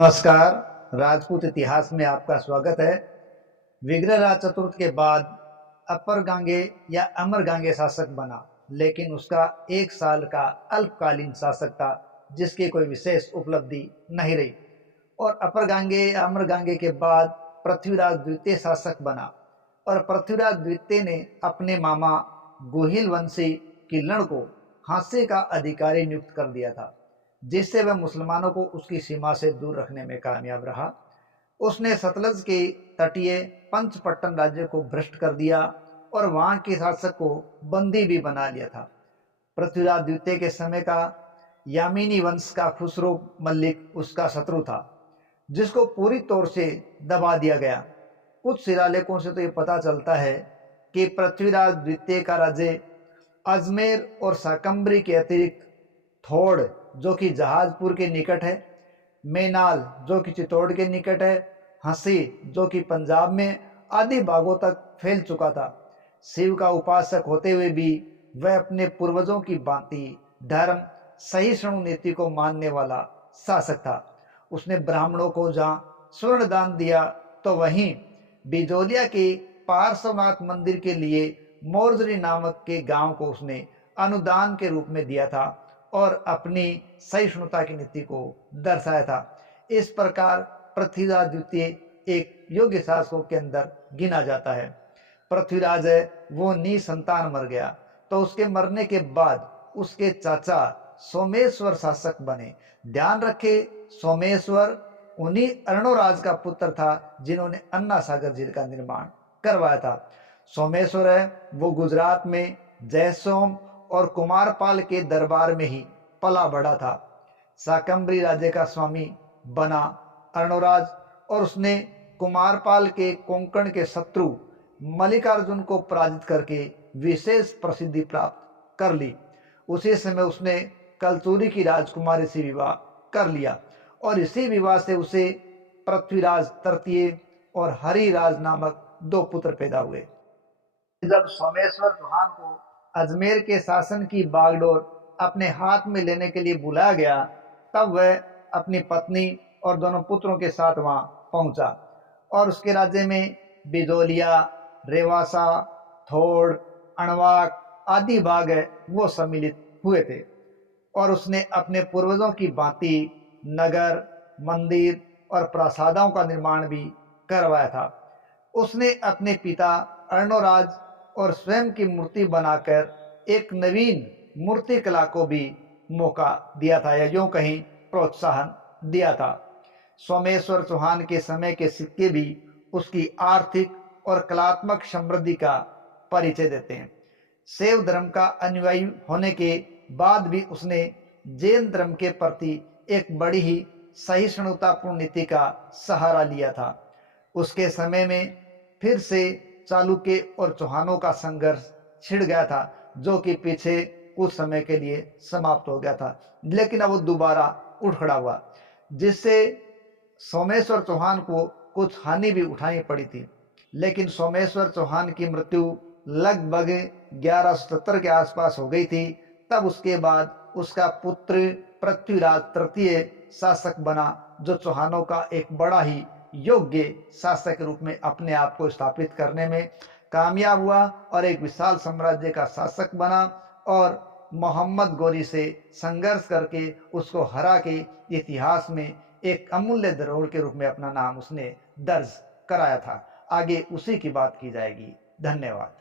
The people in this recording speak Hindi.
नमस्कार। राजपूत इतिहास में आपका स्वागत है। विग्रहराज चतुर्थ के बाद अपर गांगे या अमर गांगे शासक बना, लेकिन उसका 1 साल का अल्पकालीन शासक था जिसकी कोई विशेष उपलब्धि नहीं रही। और अपर गांगे या अमर गांगे के बाद पृथ्वीराज द्वितीय शासक बना और पृथ्वीराज द्वितीय ने अपने मामा गोहिल वंशी किल्लण को हांसे का अधिकारी नियुक्त कर दिया था, जिससे वह मुसलमानों को उसकी सीमा से दूर रखने में कामयाब रहा। उसने सतलज के तटीय पंचपट्टन राज्य को भ्रष्ट कर दिया और वहां के शासक को बंदी भी बना लिया था। पृथ्वीराज द्वितीय के समय का यामिनी वंश का खुसरो मलिक उसका शत्रु था, जिसको पूरी तौर से दबा दिया गया। कुछ शिलालेखों से तो ये पता चलता है कि पृथ्वीराज द्वितीय का राज्य अजमेर और शाकंभरी के अतिरिक्त थोड़ जो कि जहाजपुर के निकट है, मेनाल जो कि चित्तौड़ के निकट है, हंसी जो कि पंजाब में, आदि भागों तक फैल चुका था। शिव का उपासक होते हुए भी वह अपने पूर्वजों की भांति धर्म सहिष्णु नीति को मानने वाला शासक था। उसने ब्राह्मणों को जहाँ स्वर्ण दान दिया तो वहीं बिजोलिया के पार्श्वनाथ मंदिर के लिए मोरजरी नामक के गांव को उसने अनुदान के रूप में दिया था और अपनी सहिष्णुता की नीति को दर्शाया था। इस प्रकार पृथ्वीराज द्वितीय एक योग्य शासकों के अंदर गिना जाता है। पृथ्वीराज है वो निसंतान मर गया, तो उसके मरने के बाद उसके चाचा सोमेश्वर शासक बने। ध्यान रखे, सोमेश्वर उन्हीं अर्णोराज का पुत्र था जिन्होंने अन्ना सागर झील का निर्माण करवाया था। सोमेश्वर है वो गुजरात में जयसोम और कुमारपाल के दरबार में ही पला बढ़ा था। शाकंभरी राज्य का स्वामी बना अर्णोराज और उसने कुमारपाल के कोंकण के शत्रु मल्लिकार्जुन को पराजित करके विशेष प्रसिद्धि प्राप्त कर ली। उसी समय उसने कलचूरी की राजकुमारी से विवाह कर लिया और इसी विवाह से उसे पृथ्वीराज तृतीय और हरिराज नामक 2 पुत्र पैदा हुए। जब सोमेश्वर चौहान को अजमेर के शासन की बागडोर अपने हाथ में लेने के लिए बुलाया गया, तब वह अपनी पत्नी और दोनों पुत्रों के साथ वहां पहुंचा और उसके राज्य में बिजोलिया, रेवासा, थोड़, अणवाक आदि भाग है वो सम्मिलित हुए थे। और उसने अपने पूर्वजों की भांति नगर, मंदिर और प्रासादों का निर्माण भी करवाया था। उसने अपने पिता अर्णोराज और स्वयं की मूर्ति बनाकर एक नवीन मूर्ति कला को भी मौका दिया था, या यूं कहीं प्रोत्साहन दिया था। सोमेश्वर चौहान के समय के सिक्के भी उसकी आर्थिक और कलात्मक समृद्धि का परिचय देते हैं। शैव धर्म का अनुयायी होने के बाद भी उसने जैन धर्म के प्रति एक बड़ी ही सहिष्णुतापूर्ण नीति का सहारा लिया था। उसके समय में फिर से चालुक्य और चौहानों का संघर्ष छिड़ गया था, जो कि पीछे कुछ समय के लिए समाप्त हो गया था, लेकिन अब वो दोबारा उठ खड़ा हुआ, जिससे सोमेश्वर चौहान को कुछ हानि भी उठानी पड़ी थी। लेकिन सोमेश्वर चौहान की मृत्यु लगभग 1177 के आसपास हो गई थी। तब उसके बाद उसका पुत्र पृथ्वीराज तृतीय शासक बना, जो चौहानों का एक बड़ा ही योग्य शासक के रूप में अपने आप को स्थापित करने में कामयाब हुआ और एक विशाल साम्राज्य का शासक बना और मोहम्मद गोरी से संघर्ष करके उसको हरा के इतिहास में एक अमूल्य धरोहर के रूप में अपना नाम उसने दर्ज कराया था। आगे उसी की बात की जाएगी। धन्यवाद।